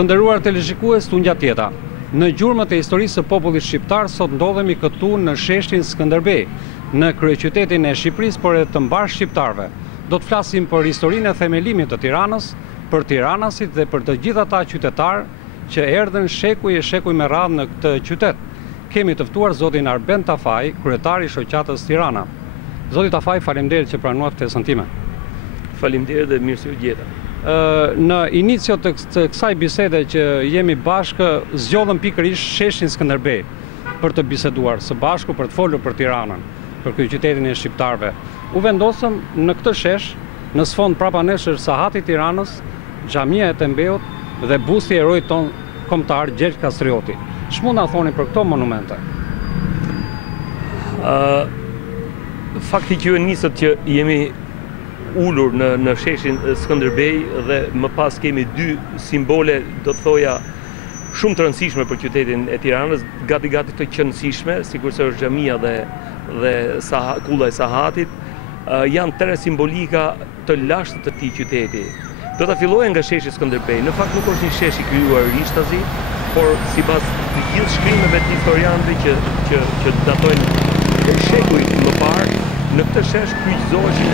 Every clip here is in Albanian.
Të nderuar televizikues, Tungjatjeta. Në gjurmët e historisë së popullit shqiptar, sot ndodhemi këtu në sheshin Skënderbej, në kryeqytetin e Shqipërisë, por edhe të mbar shqiptarëve. Do të flasim për historinë e themelimit të Tiranës, për tiranasit dhe për të gjithë ata qytetarë që erdhën shekuj me radhë në këtë qytet. Kemi të ftuar zotin Arben Tafaj, kryetari i shoqatës Tirana. Zoti Tafaj, faleminderit që pranuat ftesën time. Faleminderit dhe mirë se u gjeta. Në inicio të kësaj bisede që jemi bashkë, zgjodhëm pikërisht sheshin Skënderbej për të biseduar së bashku, për të folur për Tiranën, për kryeqytetin e shqiptarëve. U vendosëm në këtë shesh, në sfond prapa nesh është sahati i Tiranës, xhamia e Tembeut dhe busti i heroit ton kombëtar Gjergj Kastrioti. Ç'mund na thoni për këto monumente? Fakti që nisët që jemi ullur në sheshin Skënderbej dhe më pas kemi dy simbole, do të thoja, shumë të rëndësishme për qytetin e Tiranës, gati të qëndësishme, sikurse është xhamia dhe kulla e sahatit, janë tre simbolika të lashtë të këtij qyteti. Do ta filloj nga sheshi Skënderbej. Në fakt nuk është një shesh i krijuar rishtazi, por sipas të gjithë shkrimeve të historianëve që datojnë shekuj më parë, në këtë shesh kryqëzoheshin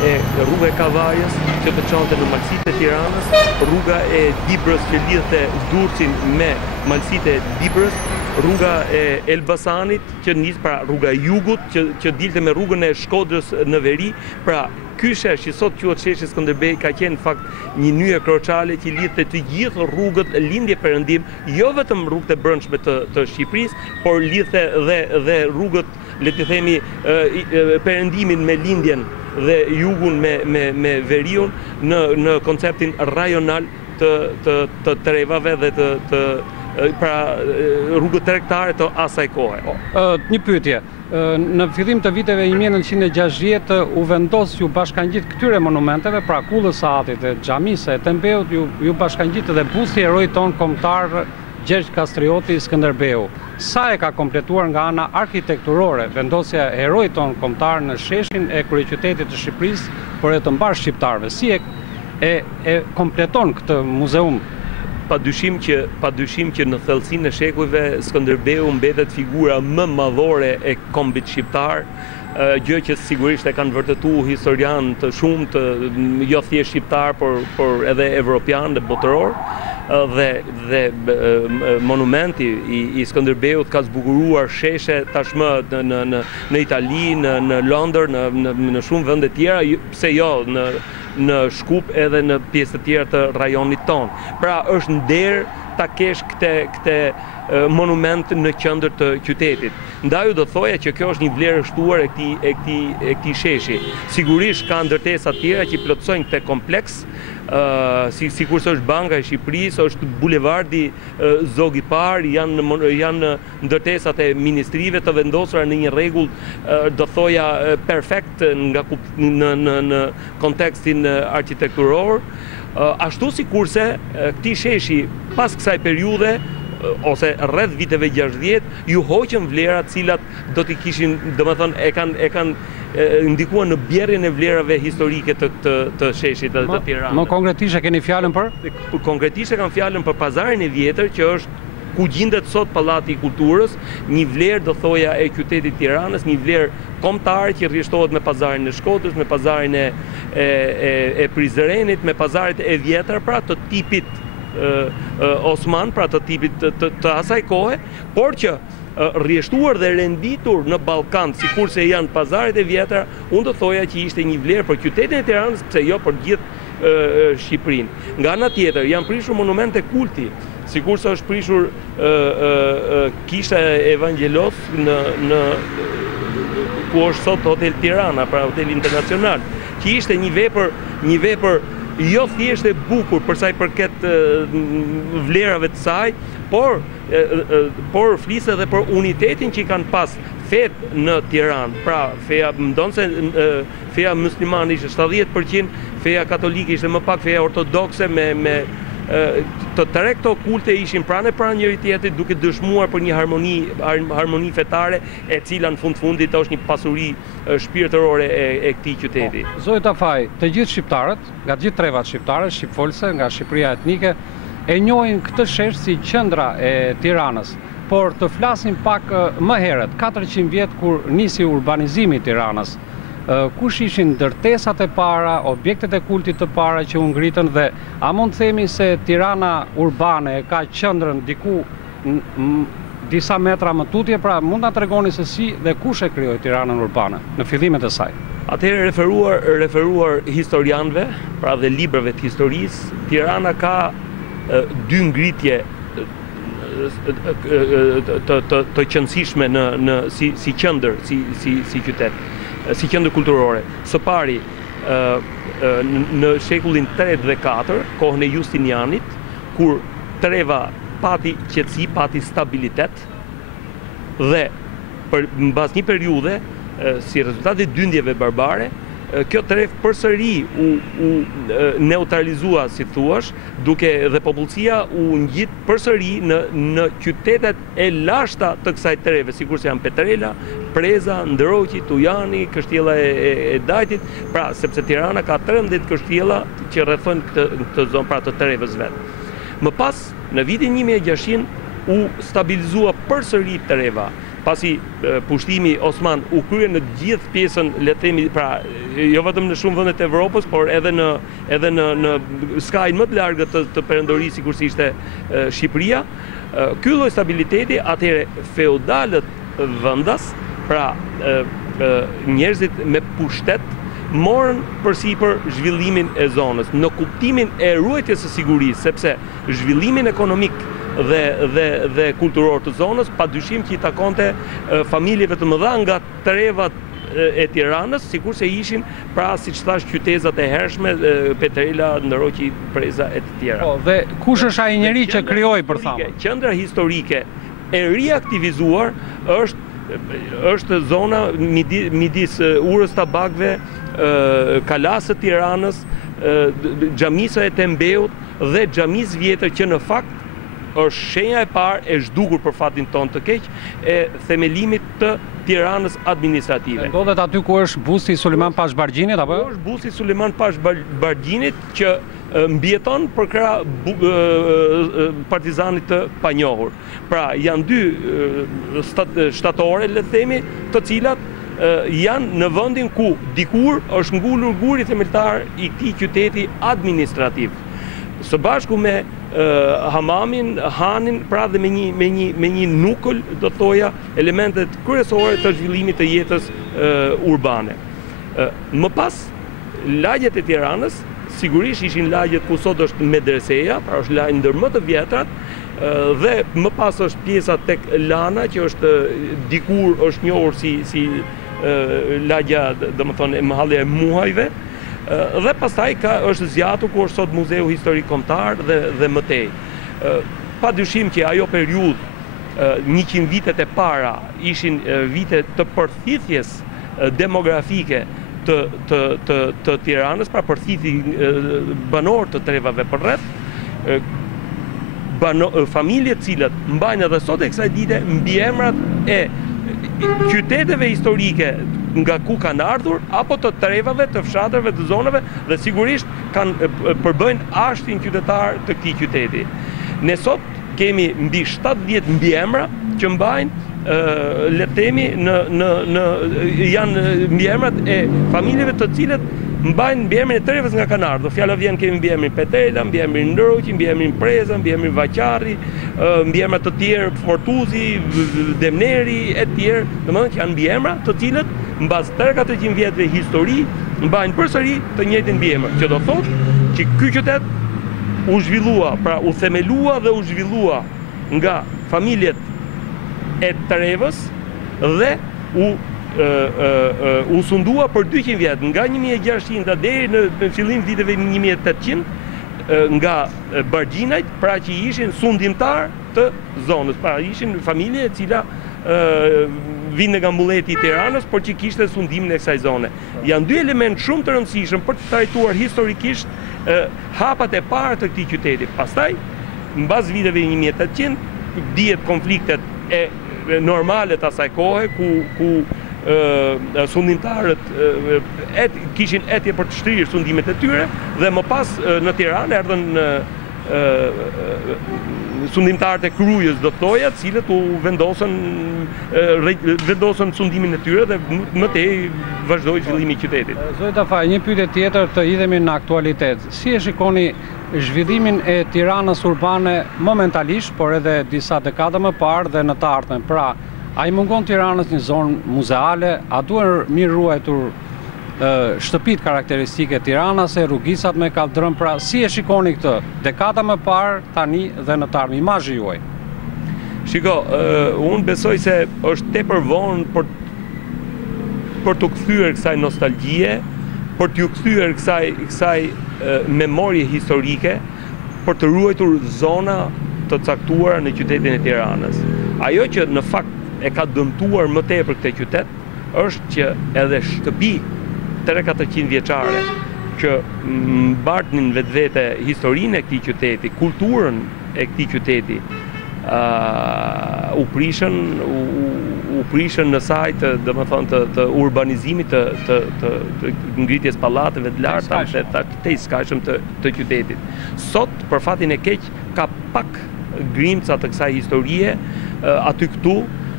rruga e Kavarjes që të çonte në malësitë e Tiranës, rruga e Dibrës që lidhte Durrësin me malësitë e Dibrës, rruga e Elbasanit që nis, pra rruga e Jugut që dilte me rrugën e Shkodrës në veri. Pra ky shesh që sot quhet sheshi Skënderbej ka qenë në fakt një nyje kroçale që lidhte të gjithë rrugët lindje perëndim, jo vetëm rrugët e brendshme të Shqipërisë, por lidhte dhe rrugët, le të themi, perëndimin me lindjen dhe jugun me veriun në konceptin rajonal të trevave dhe pra rrugët tregtare të asaj kohe. Një pyetje. Në fillim të viteve 1960 u vendos ju bashkangjit këtyre monumenteve, pra kullës sahatit e xhamisë e Tembeut, ju bashkangjit dhe busti i heroit ton kombëtar Gjergj Kastrioti Skënderbeu. Sa e ka kompletuar nga ana arkitekturore vendosja e heroit ton kombëtar në sheshin e kryeqytetit të Shqipërisë, por edhe të mbar shqiptarëve? Si e kompleton këtë muzeum? Padyshim që në thellësinë e shekujve Skënderbeu mbetet figura më madhore e kombit shqiptar, gjë që sigurisht e kanë vërtetuar historian të shumtë, jo thjesht shqiptar, por edhe evropian dhe botëror. Dhe monumenti i Skënderbeut ka zbukuruar sheshe tashmë në Itali, në Londër, në shumë vende tjera, pse jo në Shkup edhe në pjesë të tjera të rajonit ton. Pra është nder ta kesh këtë monument në qendër të qytetit. Ndaj do thoja që kjo është një vlerë shtuar e këtij sheshi. Sigurisht ka ndërtesa tjera që plotësojnë këtë kompleks, sikurse është Banka e Shqipërisë, është bulevardi Zogi Par, janë ndërtesat e ministrive të vendosura në një rregull, do thoja, perfekt në kontekstin arkitekturor. Ashtu sikurse këtij sheshi pas kësaj periudhe ose rreth viteve 60 ju hoqën vlerat cilat do t'i kishin, domethënë e kanë ndikuar në bjerrjen e vlerave historike të sheshit të Tiranës. Më konkretisht e keni fjalën për? Konkretisht e kam fjalën për pazarin e vjetër që është ku gjendet sot Pallati i Kulturës, një vlerë do thoja e qytetit Tiranës, një vlerë kombëtare që rrjedhtohet me pazarin e Shkodrës, me pazarin e Prizrenit, me pazaret e vjetra, pra të tipit Osman, pra të tipit të asaj kohe, por që rrjedhtuar dhe renditur në Ballkan, sikurse janë pazaret e vjetra, unë do thoja që ishte një vlerë për qytetin e Tiranës, pse jo për gjithë Shqipërinë. Nga ana tjetër, janë prishur monumente kulti, sikurse është prishur Kisha e Evangelos ku është sot Hotel Tirana, pra Hotel Internacional, që ishte një vepër jo thjesht e bukur për sa i përket vlerave të saj, por flisë edhe për unitetin që i kanë pas fet në Tiranë. Pra, feja mendonse feja muslimane ishte 70%, feja katolike ishte më pak, feja ortodokse me të tre këto kulte ishin pranë njëri tjetrit, duke dëshmuar për një harmoni fetare, e cila në fundit është një pasuri shpirtërore e këtij qyteti. Zoti Tafaj, të gjithë shqiptarët, nga të gjithë trevat shqiptare, shqipfolse, nga Shqipëria etnike, e njohin këtë shesh si qendra e Tiranës. Por të flasim pak më herët, 400 vjet kur nisi urbanizimi i Tiranës, kush ishin ndërtesat e para, objektet e kultit të para që u ngritën dhe a mund të themi se Tirana urbane ka qendrën diku disa metra më tutje, pra mund ta tregoni se si dhe kush e krijoi Tiranën urbane në fillimet e saj? Atëherë referuar historianëve, pra dhe librave të historisë, Tirana ka dy ngritje të qëndësishme si qendër, si qytet, si qendër kulturore. Së pari, në shekullin 3 dhe 4, kohën e Justinianit, kur treva pati qetësi, pati stabilitet, dhe mbas një periudhe, si rezultat e dyndjeve barbare, kjo tref përsëri u neutralizua, si thuash, duke dhe popullsia u ngjit përsëri në qytetet e lashta të kësaj treve, sikur se janë Petrela, Preza, Ndroqi, Tujani, Kështjella e Dajtit, pra sepse Tirana ka 13 kështjella që rrethojnë këtë zonë, pra të trevës vet. Më pas, në vitin 1600 u stabilizua përsëri treva. Pasi pushtimi Osman u krye në gjithë pjesën, le të themi, pra jo vetëm në shumë vende të Evropës, por edhe në skajin më të largët të perendorisë, sikur si ishte Shqipëria. Ky lloj stabiliteti, atëherë feudalët vendas, pra njerëzit me pushtet, morën përsipër zhvillimin e zonës, në kuptimin e ruajtjes së sigurisë, sepse zhvillimin ekonomik dhe kulturor të zonës, padyshim që i takonte familjeve të mëdha nga trevat e Tiranës, sikur se ishin, pra siç thash, qytetat e hershme, Petrela, Ndroqi, Preza e të tjera. Po, dhe kush është ai njeri që krijoi, për thamë? Qendra historike e riaktivizuar është zona midis Urës Tabakve, Kalasë të Tiranës, Xhamisa e Tembeut dhe Xhamis vjetër, që në fakt është shenja e parë e zhdukur, për fatin tonë të keq, e themelimit të Tiranës administrative. Ndodhet aty ku është busti Sulejman Pash Bargjinit, apo? Ku është busti Sulejman Pash Bargjinit, që mbjeton për krah partizanit të panjohur. Pra janë dy shtatore, le të themi, të cilat janë në vendin ku dikur është ngulur guri themeltar i këtij qyteti administrativ. Së bashku me hamamin, hanin, pra dhe me një nukull, do të thoja, elementet kryesore të zhvillimit të jetës urbane. Më pas, lagjet e Tiranës, sigurisht ishin lagjet ku sot është medreseja, pra është lagj ndër më të vjetrat, dhe më pas është pjesa tek Lana, që është dikur është njohur si lagja, domethënë, e mahallja e muhajve. Dhe pastaj është zgjatur ku është sot Muzeu Historik Kombëtar dhe mëtej. Padyshim që ajo periudhë, 100 vitet e para, ishin vite të përthithjes demografike të Tiranës, pra përthithi banor të trevave përreth, familje cilat mbajnë edhe sot e kësaj dite mbiemrat e qyteteve historike nga ku kanë ardhur, apo të trevave, të fshatrave, të zonave, dhe sigurisht kanë përbëjnë ashtin qytetar të këtij qyteti. Ne sot kemi mbi 70 mbiemra që mbajnë, le të themi, janë mbiemrat e familjeve të cilët mbajnë mbiemrin e trevës nga kanë ardhur. Fjala vjen, kemi mbiemrin Petrela, mbiemrin Ndroqi, mbiemrin Preza, mbiemrin Vaqarri, mbiemra të tjerë, Fortuzi, Demneri e tjerë, domethënë që janë mbiemra të cilët mbas 300-400 vjetëve histori mbajnë përsëri të njëjtin mbiemër, që do thotë që ky qytet u zhvillua, pra u themelua dhe u zhvillua nga familjet e trevës dhe u sundua për 200 vjet, nga 1600 deri në fillim viteve 1800, nga Bargjinajt, pra që ishin sundimtar të zonës, pra ishin familje e cila vinë nga mbulleti i Tiranës, por që kishte sundimin e kësaj zone. Janë dy elementë shumë të rëndësishëm për të trajtuar historikisht hapat e parë të këtij qyteti. Pastaj, mbas viteve 1800, dihet konfliktet e normale të asaj kohe, ku sundimtarët kishin etje për të shtrirë sundimet e tyre, dhe më pas në Tiranë erdhën sundimtarët e krujës do thoja, cilët u vendosën sundimin e tyre dhe më tej vazhdoi zhvillimi i qytetit. Zoti Tafaj, një pyetje tjetër të hidhemi në aktualitet. Si e shikoni zhvillimin e Tiranës urbane momentalisht, por edhe disa dekada më parë dhe në të ardhmen? Pra, a i mungon Tiranës një zonë muzeale, a duhen mirë ruajtur shtëpit karakteristike Tiranës e rrugisat me kaldrëm, pra si e shikoni këtë dekada më parë, tani dhe në të ardhmen, imazhi juaj? Shiko, unë besoj se është tepër vonë për të kthyer kësaj nostalgjie, për t'ju kthyer kësaj memorie historike, për të ruajtur zona të caktuara në qytetin e Tiranës. Ajo që në fakt e ka dëmtuar më tepër këtë qytet është që edhe shtëpi 300-400 vjeçare që mbartnin vetvete historinë e këtij qyteti, kulturën e këtij qyteti, u prishën në sajt, domethënë të urbanizimit të ngritjes pallateve të larta të skajshëm të qytetit. Sot, për fatin e keq, ka pak grimca të kësaj historie aty këtu,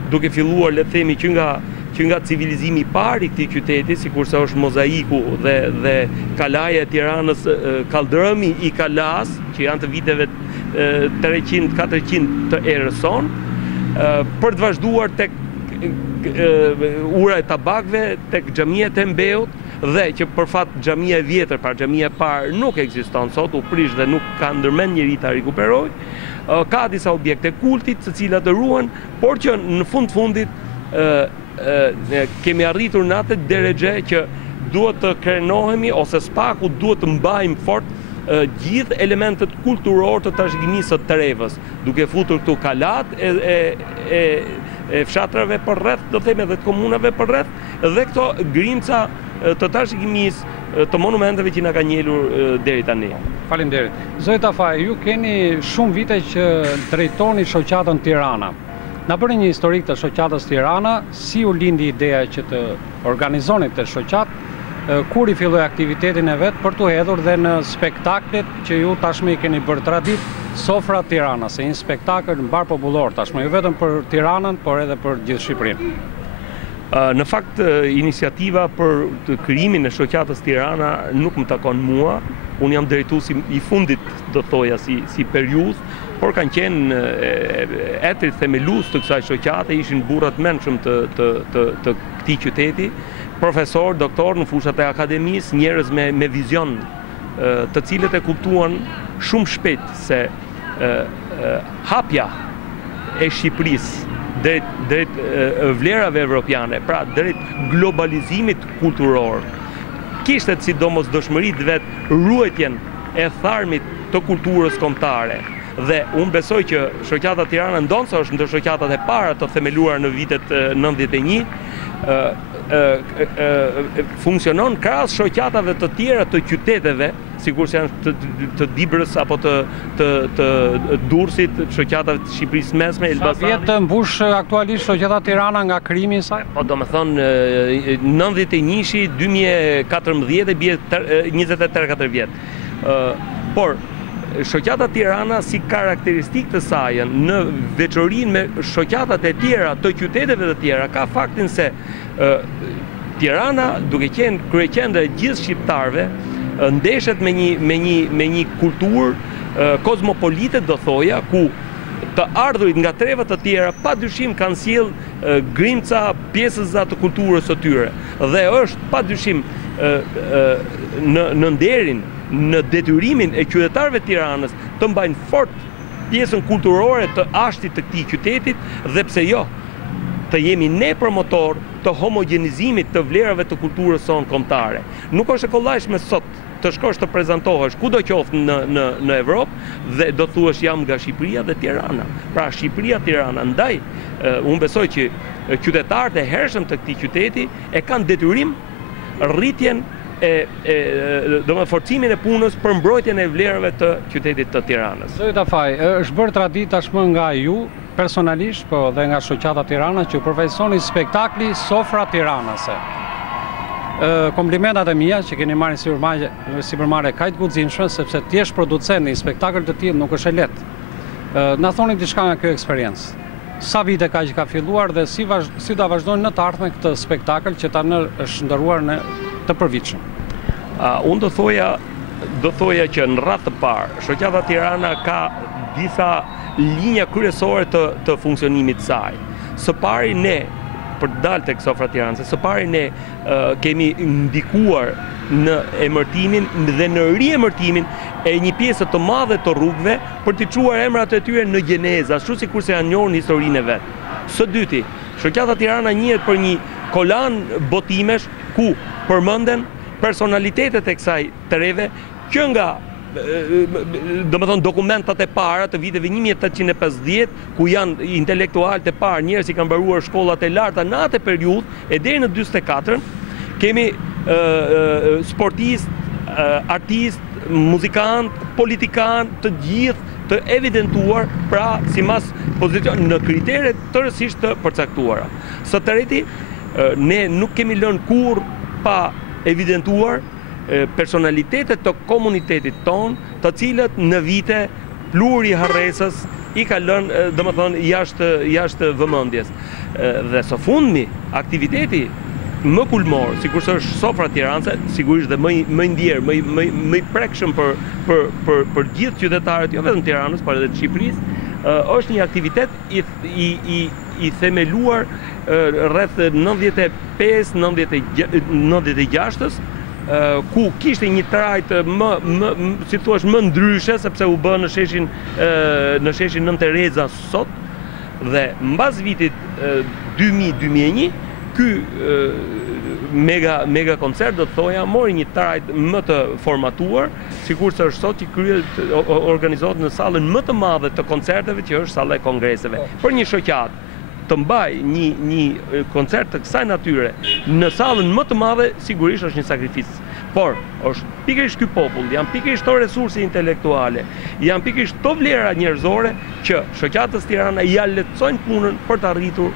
duke filluar, le të themi, që nga civilizimi i parë i këtij qyteti, sikurse është mozaiku dhe kalaja e Tiranës, kaldrëmi i Kalas, që janë të viteve 300-400 të erës sonë, për të vazhduar tek ura e tabakve, tek xhamia e Tembeut, dhe që për fat xhamia e vjetër, pra xhamia e parë nuk ekziston sot, u prish dhe nuk ka ndërmend njëri ta rikuperojë. Ka disa objekte kultit, të cilat të ruhen, por që në fundit kemi arritur në atë deregje që duhet të krenohemi ose spaku duhet të mbajmë fort gjithë elementet kulturor të trashëgimisë së Terevës, duke futur këtu kalat e fshatrave për rreth, do themi edhe të komunave për rreth, dhe këto grimca të trashëgimisë të monumenteve që na ka njelur deri tani. Faleminderit. Zoti Tafaj, ju keni shumë vite që drejtoni shoqatën Tirana. Na bëni një historik të shoqatës Tirana, si u lindi ideja që të organizoni të shoqat, kur i filloi aktivitetin e vet për të hedhur dhe në spektaklet që ju tashmë i keni bërë tradit, Sofra Tirana, se një spektakël mbar popullor tashmë, jo vetëm për Tiranën, por edhe për gjithë Shqipërinë. Në fakt, iniciativa për të krijimin e shoqatës Tirana nuk më takon mua. Unë jam drejtuesi i fundit, do thoja, si periudhë, por kanë qenë etrit themelues të kësaj shoqate, ishin burrat mendshëm të këtij qyteti, profesor, doktor në fushat e akademisë, njerëz me vizion, të cilët e kuptuan shumë shpejt se hapja e Shqipërisë drejt vlerave evropiane, pra drejt globalizimit kulturor, kishte sidomos dëshmëritë vet ruajtjen e tharmit të kulturës kombëtare. Dhe unë besoj që shoqata Tirana ndonë është ndër shoqatat e para të themeluar në vitet 91, funksionon krahas shoqatave të tjera të qyteteve, sigurisht janë të Dibrës apo të Durrësit, shoqatave të Shqipërisë Mesme, Elbasanit. Sa vjet mbush aktualisht shoqata Tirana nga krijimi i saj? Po domethënë 91-shi, 2014 bie 23-4 vjet. Por shoqata Tirana si karakteristikë të saj në veçorinë me shoqatat e tjera të qyteteve të tjera ka faktin se Tirana, duke qenë kryeqendër e gjithë shqiptarëve, ndeshet me një kulturë kozmopolite, do thoja, ku të ardhurit nga trevat të tjera padyshim kanë sjell grimca pjesëza të kulturës së tyre. Dhe është padyshim në nderin, në detyrimin e qytetarëve të Tiranës të mbajnë fort pjesën kulturore të ashtit të këtij qytetit, dhe pse jo, të jemi ne promotor të homogenizimit të vlerave të kulturës sonë kombëtare. Nuk është e kollajshme sot të shkosh të prezantohesh kudo qoftë në Evropë dhe do thuash jam nga Shqipëria dhe Tirana. Pra Shqipëria, Tirana. Ndaj, unë besoj që qytetarët e hershëm të këtij qyteti e kanë detyrim rritjen do me forcimin e punës për mbrojtjen e vlerave të qytetit të Tiranës. Zoti Tafaj, është bërë traditë tashmë nga ju personalisht, po dhe nga shoqata Tirana, që përfaqësoni spektakli Sofra Tiranase. komplimentat e mia që keni marrë sipërmarrje kaq të guximshme, sepse ti je producent në një spektakël të tillë nuk është e lehtë. Na thoni diçka nga kjo eksperiencë. Sa vite ka që ka filluar dhe si do vazhdojnë në të ardhmen këtë spektakël që tani është ndëruar në të përvitshëm? Unë do thoja që në radhë të parë, Shoqata Tirana ka disa linja kryesore të funksionimit të saj. Së pari ne, për të dalë tek sofra Tiranës, së pari ne kemi ndikuar në emërtimin dhe në riemërtimin e një pjesë të madhe të rrugëve për t'i çuar emrat e tyre në gjenezë, ashtu sikur se janë njohur në historinë e vet. Së dyti, Shoqata Tirana njihet për një kolan botimesh ku përmenden personalitetet e kësaj të reve që nga dokumentat e para të viteve 1850, ku janë intelektualët e parë, njerëz që kanë mbaruar shkollat e larta në atë periudhë e deri në 44-ën, kemi sportist, artist, muzikant, politikan, të gjithë të evidentuar, pra simas pozicion në kritere tërësisht të përcaktuara. Së treti, ne nuk kemi lënë kurrë pa evidentuar personalitetet të komunitetit ton, të cilët në vite pluri harresës i ka lënë, domethënë, jashtë vëmendjes. Dhe së fundmi, aktiviteti më kulmor, sikurse është sofra Tiranëse, sigurisht dhe më i ndjerë, më i prekshëm për gjithë qytetarët, jo vetëm Tiranës, por edhe të Shqipërisë, është një aktivitet i themeluar rreth 95-96-ës, ku kishte një trajt si thua më ndryshe, sepse u bë në sheshin Nën Tereza sot, dhe mbas vitit 2000-2001, ky mega koncert do të thoja mori një trajt më të formatuar, sikurse është sot që organizohet në sallën më të madhe të koncerteve, që është salla e kongreseve. Për një shoqatë të mbaj një koncert të kësaj natyre në sallën më të madhe, sigurisht është një sakrificë. Por, është pikërisht ky popull, janë pikërisht to resurse intelektuale, janë pikërisht to vlera njerëzore që Shoqatës Tirana ja lehtësojnë punën për të arritur,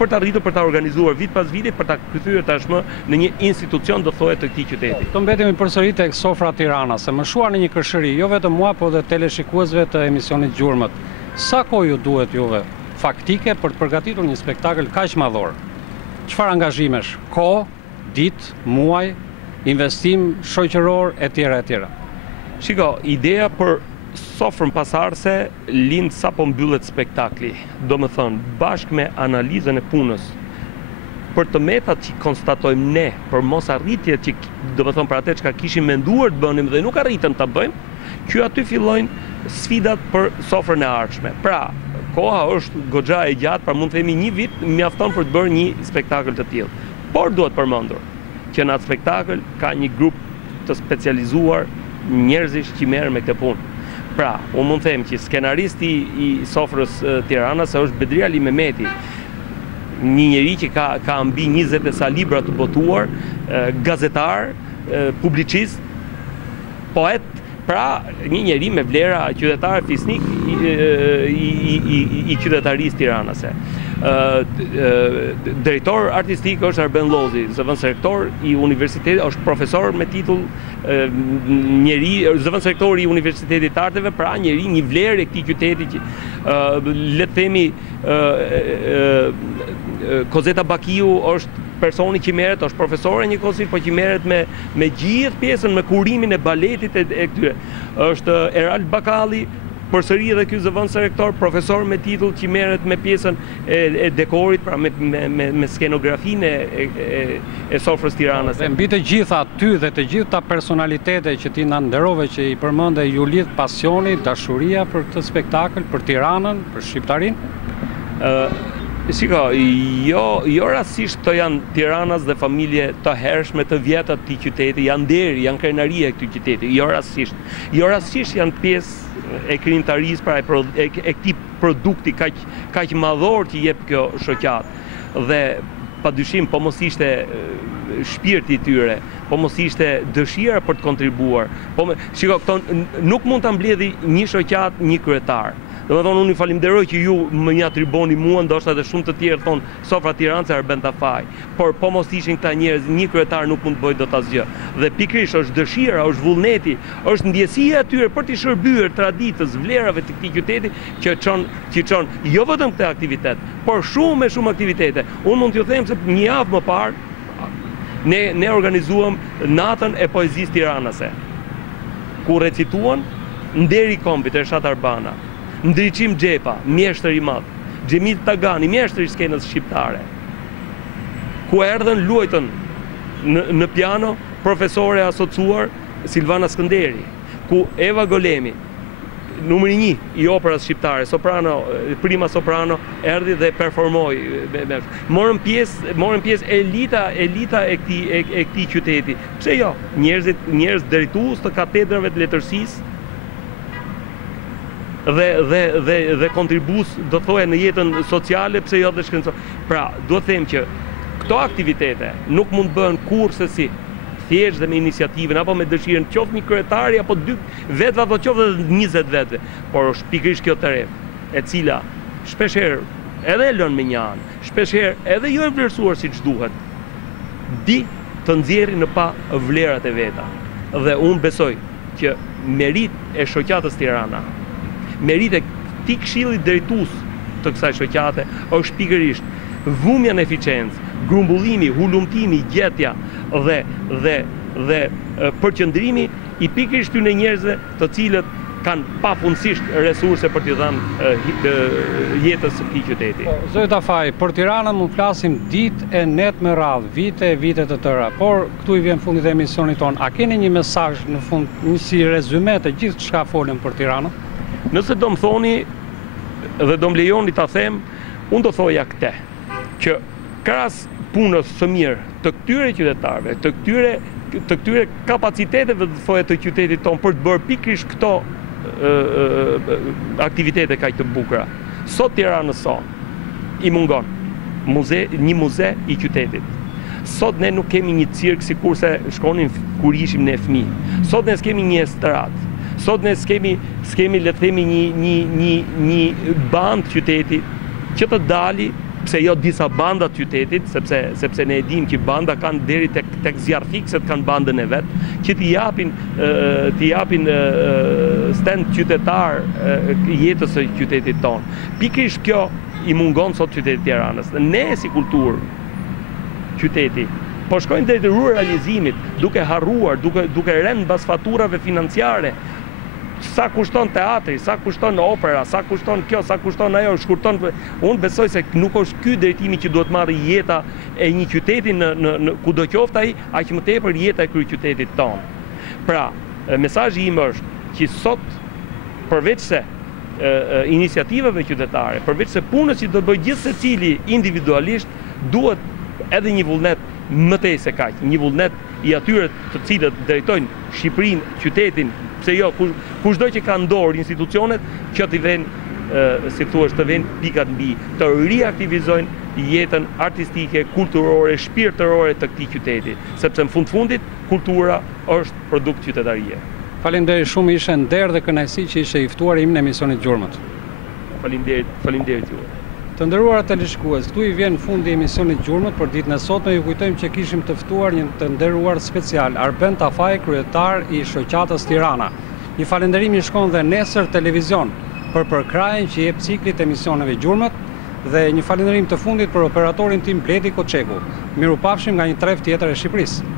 për ta organizuar vit pas viti, për ta kthyer tashmë në një institucion do thohet të këtij qyteti. Do mbetemi përsëri tek sofra Tirana, se më shuar në një këshëri, jo vetëm mua, por edhe teleshikuesve të emisionit Gjurmët. Sa kohë ju duhet juve faktike për të përgatitur një spektakël kaq madhor? Çfarë angazhimesh? Kohë, ditë, muaj, investim shoqëror etj. Shiko, ideja për sofrën pasardhëse lind sapo mbyllet spektakli. Domethënë, bashkë me analizën e punës, për të metat që konstatojmë ne, për mos arritjet që, domethënë, për atë çka kishim menduar të bënim dhe nuk arritëm ta bëjmë, që aty fillojnë sfidat për sofrën e ardhshme. Pra, koha është goxha e gjatë, pra mund të themi një vit mjafton për të bërë një spektakël të tillë. Por duhet përmendur që në atë spektakël ka një grup të specializuar njerëzish që merren me këtë punë. Pra, unë mund të them që skenaristi i sofrës Tiranës është Bedri Ali Mehmeti, një njeri që ka mbi 20 e sa libra të botuar, gazetar, publicist, poet, pra një njeri me vlera qytetar fisnik i qytetarisë tiranase. Drejtor artistik është Arben Lozi, zëvendës rektor i universitetit, është profesor me titull, zëvendës rektor i Universitetit të Arteve, pra njeri një vlerë e këtij qyteti, le të themi Kozeta Bakiu është personi që merret, është profesore njëkohësisht, por që merret me gjithë pjesën, me kurimin e baletit e këtyre. Është Erald Bakalli, përsëri edhe ky zëvendës rektor, profesor me titull që merret me pjesën e dekorit, pra me skenografinë e sofrës Tiranës. Dhe mbi të gjitha ty dhe të gjitha personalitete që ti na nderove, që i përmende, ju lidh pasioni, dashuria për këtë spektakël, për Tiranën, për shqiptarinë? Shiko, jo rastisht të janë Tiranas dhe familje të hershme të vjeta të këtij qyteti, janë deri, janë krenaria e këtij qyteti, jo rastisht. Jo rastisht janë pjesë e krijimtarisë, pra e këtij produkti kaq madhor që jep kjo shoqatë. Dhe padyshim, po mos ishte shpirti i tyre, po mos ishte dëshira për të kontribuar. Shiko, këto nuk mund ta mbledhë një shoqatë një kryetar. Domethënë unë ju falenderoj që ju më një atriboni mua, ndoshta edhe shumë të tjerë thonë Sofra Tiranë Arben Tafaj. Por po mos ishin këta njerëz, një kryetar nuk mund të bëjë dot asgjë. Dhe pikërisht është dëshira, është vullneti, është ndjesia e tyre për të shërbyer traditës, vlerave të këtij qyteti që çon jo vetëm këtë aktivitet, por shumë aktivitete. Unë mund t'ju them se një javë më parë ne organizuam natën e poezisë tiranase, ku recituan Nderi Kombit, Ershat Arbana, Ndriçim Xhepa, mjeshtër i madh, Xhemil Tagani, mjeshtër i skenës shqiptare, ku erdhën luajtën në piano profesore asociuar Silvana Skënderi, ku Eva Golemi, numri 1 i operës shqiptare, soprano, prima soprano, erdhi dhe performoi. Morën pjesë elita e këtij qyteti. Pse jo? Njerëz drejtues të katedrave të letërsisë dhe kontribues, do thoya, në jetën sociale, pse jo dhe shkencor. Pra, duhet them që këto aktivitete nuk mund bëhen kurrë si thjesht dhe me iniciativën apo me dëshirën qoftë një kryetari apo 2 vetëve apo qoftë 20 vetëve, por është pikërisht kjo tëref, e cila shpeshherë edhe e lën me një anë, shpeshherë edhe jo e vlerësuar siç duhet, di të nxjerrë në pa vlerat e veta. Dhe unë besoj që merit e shoqatës Tirana, merit e këtij këshilli drejtues të kësaj shoqate është pikërisht vumja në eficiencë, grumbullimi, hulumtimi, gjetja dhe përqendrimi i pikërisht këtyre njerëzve të cilët kanë pafundësisht resurse për t'i dhënë jetës së këtij qyteti. Zoti Tafaj, për Tiranën mund flasim ditë e net me radhë, vite të tëra, por këtu i vjen fundit e emisionit ton. A keni një mesazh në fund, një si rezume të gjithë çka folëm për Tiranën? Nëse do më thoni dhe do më lejoni ta them, unë do thoja këtë, që krahas punës së mirë të këtyre qytetarëve, të këtyre kapaciteteve të qytetit tonë për të bërë pikërisht këto aktivitete kaq të bukura. Sot Tiranës i mungon një muze i qytetit. Sot ne nuk kemi një cirk sikurse shkonin kur ishim ne fëmijë. Sot ne s'kemi një estradë. Sot ne s'kemi le të themi një band qyteti që të dali, pse jo disa banda të qytetit, sepse ne e dim që banda kanë deri tek zjarfikset kanë bandën e vet, që t'i japin stand qytetar jetës së qytetit tonë. Pikërisht kjo i mungon sot qytetit Tiranës. Ne si kulturë qyteti po shkojnë deri te ruralizimit, duke harruar, duke rënë mbas faturave financiare. Sa kushton teatri, sa kushton opera, sa kushton kjo, sa kushton ajo, shkurton. Unë besoj se nuk është ky drejtimi që duhet marrë jeta e një qyteti në kudo qoftë ai, aq më tepër jeta e kryeqytetit tonë. Pra, mesazhi im është që sot, përveç se iniciativave qytetare, përveç se punës që do të bëjë gjithë secili individualisht, duhet edhe një vullnet më tej se kaq, një vullnet i atyre të cilët drejtojnë Shqipërinë, qytetin, pse jo, kushdo që ka ndorë institucionet, që t'i vënë, si thuaç, të vënë pikat mbi, të riaktivizojnë jetën artistike, kulturore, shpirtërore të këtij qyteti, sepse në fundit kultura është produkt qytetarie. Faleminderit shumë, ishe nder dhe kënaqësi që ishe i ftuar im në emisionin Gjurmët. Faleminderit juve. Të nderuar teleshikues, këtu i vjen fundi i emisionit Gjurmët për ditën e sotme. Ju kujtojmë që kishim të ftuar një të nderuar special, Arben Tafaj, kryetar i shoqatës Tirana. Një falënderim i shkon dhe Nesër Televizion për përkrajen që jep ciklit emisioneve Gjurmët dhe një falënderim të fundit për operatorin tim Bledi Koçeku. Mirupafshim nga një tref tjetër e Shqipërisë.